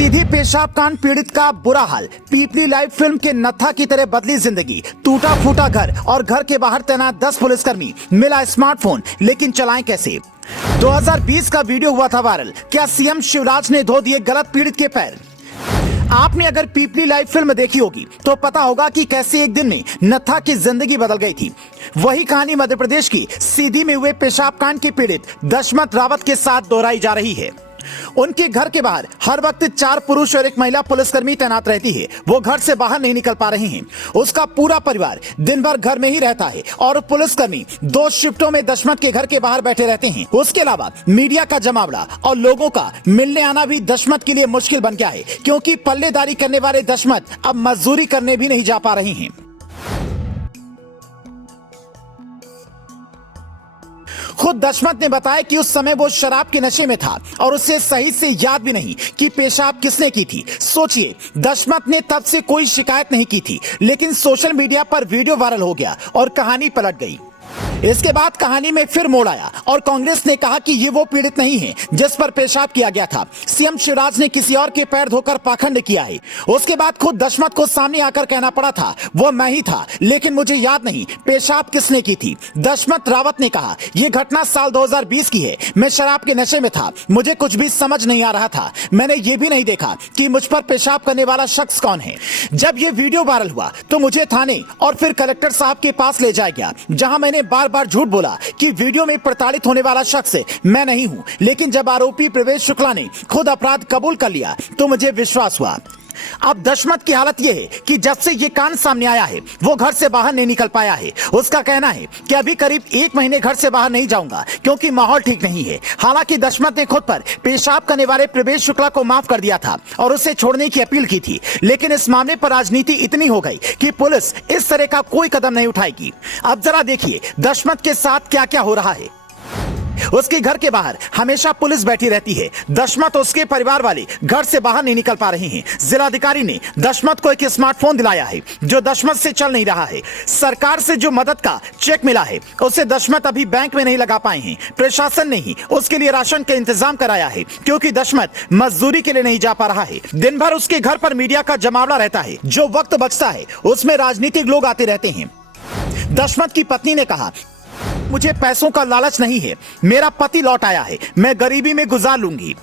सीधी पेशाब कांड पीड़ित का बुरा हाल। पीपली लाइव फिल्म के नत्था की तरह बदली जिंदगी। टूटा फूटा घर और घर के बाहर तैनात 10 पुलिसकर्मी। मिला स्मार्टफोन, लेकिन चलाएं कैसे। 2020 का वीडियो हुआ था वायरल। क्या सीएम शिवराज ने धो दिए गलत पीड़ित के पैर। आपने अगर पीपली लाइव फिल्म देखी होगी तो पता होगा कि कैसे एक दिन में नत्था की जिंदगी बदल गई थी। वही कहानी मध्य प्रदेश की सीधी में हुए पेशाब कांड के पीड़ित दशमत रावत के साथ दोहराई जा रही है। उनके घर के बाहर हर वक्त 4 पुरुष और 1 महिला पुलिसकर्मी तैनात रहती है। वो घर से बाहर नहीं निकल पा रहे हैं। उसका पूरा परिवार दिन भर घर में ही रहता है और पुलिसकर्मी 2 शिफ्टों में दशमत के घर के बाहर बैठे रहते हैं। उसके अलावा मीडिया का जमावड़ा और लोगों का मिलने आना भी दशमत के लिए मुश्किल बन गया है, क्योंकि पल्लेदारी करने वाले दशमत अब मजदूरी करने भी नहीं जा पा रहे हैं। खुद दशमत ने बताया कि उस समय वो शराब के नशे में था और उसे सही से याद भी नहीं कि पेशाब किसने की थी। सोचिए, दशमत ने तब से कोई शिकायत नहीं की थी, लेकिन सोशल मीडिया पर वीडियो वायरल हो गया और कहानी पलट गई। इसके बाद कहानी में फिर मोड़ आया और कांग्रेस ने कहा कि ये वो पीड़ित नहीं है जिस पर पेशाब किया गया था। सीएम शिवराज ने किसी और के पैर धोकर पाखंड किया है। उसके बाद खुद दशमत को सामने आकर कहना पड़ा था, वो मैं ही था, लेकिन मुझे याद नहीं पेशाब किसने की थी। दशमत रावत ने कहा, यह घटना साल 2020 की है। मैं शराब के नशे में था, मुझे कुछ भी समझ नहीं आ रहा था। मैंने ये भी नहीं देखा कि मुझ पर पेशाब करने वाला शख्स कौन है। जब ये वीडियो वायरल हुआ तो मुझे थाने और फिर कलेक्टर साहब के पास ले जाया गया, जहां मैंने बार बार झूठ बोला कि वीडियो में प्रताड़ित होने वाला शख्स मैं नहीं हूं। लेकिन जब आरोपी प्रवेश शुक्ला ने खुद अपराध कबूल कर लिया तो मुझे विश्वास हुआ। अब दशमत की हालत यह है कि जब से ये कांड सामने आया है वो घर से बाहर नहीं निकल पाया है। उसका कहना है कि अभी करीब 1 महीने घर से बाहर नहीं जाऊंगा क्योंकि माहौल ठीक नहीं है। हालांकि दशमत ने खुद पर पेशाब करने वाले प्रवेश शुक्ला को माफ कर दिया था और उसे छोड़ने की अपील की थी, लेकिन इस मामले पर राजनीति इतनी हो गई कि पुलिस इस तरह का कोई कदम नहीं उठाएगी। अब जरा देखिए दशमत के साथ क्या क्या हो रहा है। उसके घर के बाहर हमेशा पुलिस बैठी रहती है। दशमत और उसके परिवार वाले घर से बाहर नहीं निकल पा रहे हैं। जिलाधिकारी ने दशमत को एक स्मार्टफोन दिलाया है जो दशमत से चल नहीं रहा है। सरकार से जो मदद का चेक मिला है उसे दशमत अभी बैंक में नहीं लगा पाए हैं। प्रशासन ने ही उसके लिए राशन का इंतजाम कराया है, क्योंकि दशमत मजदूरी के लिए नहीं जा पा रहा है। दिन भर उसके घर पर मीडिया का जमावड़ा रहता है। जो वक्त बचता है उसमें राजनीतिक लोग आते रहते हैं। दशमत की पत्नी ने कहा, मुझे पैसों का लालच नहीं है, मेरा पति लौट आया है, मैं गरीबी में गुजार लूंगी।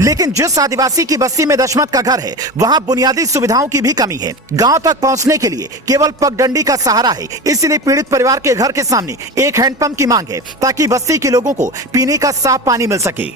लेकिन जिस आदिवासी की बस्ती में दशमत का घर है वहां बुनियादी सुविधाओं की भी कमी है। गांव तक पहुंचने के लिए केवल पगडंडी का सहारा है। इसलिए पीड़ित परिवार के घर के सामने एक हैंडपंप की मांग है ताकि बस्ती के लोगों को पीने का साफ पानी मिल सके।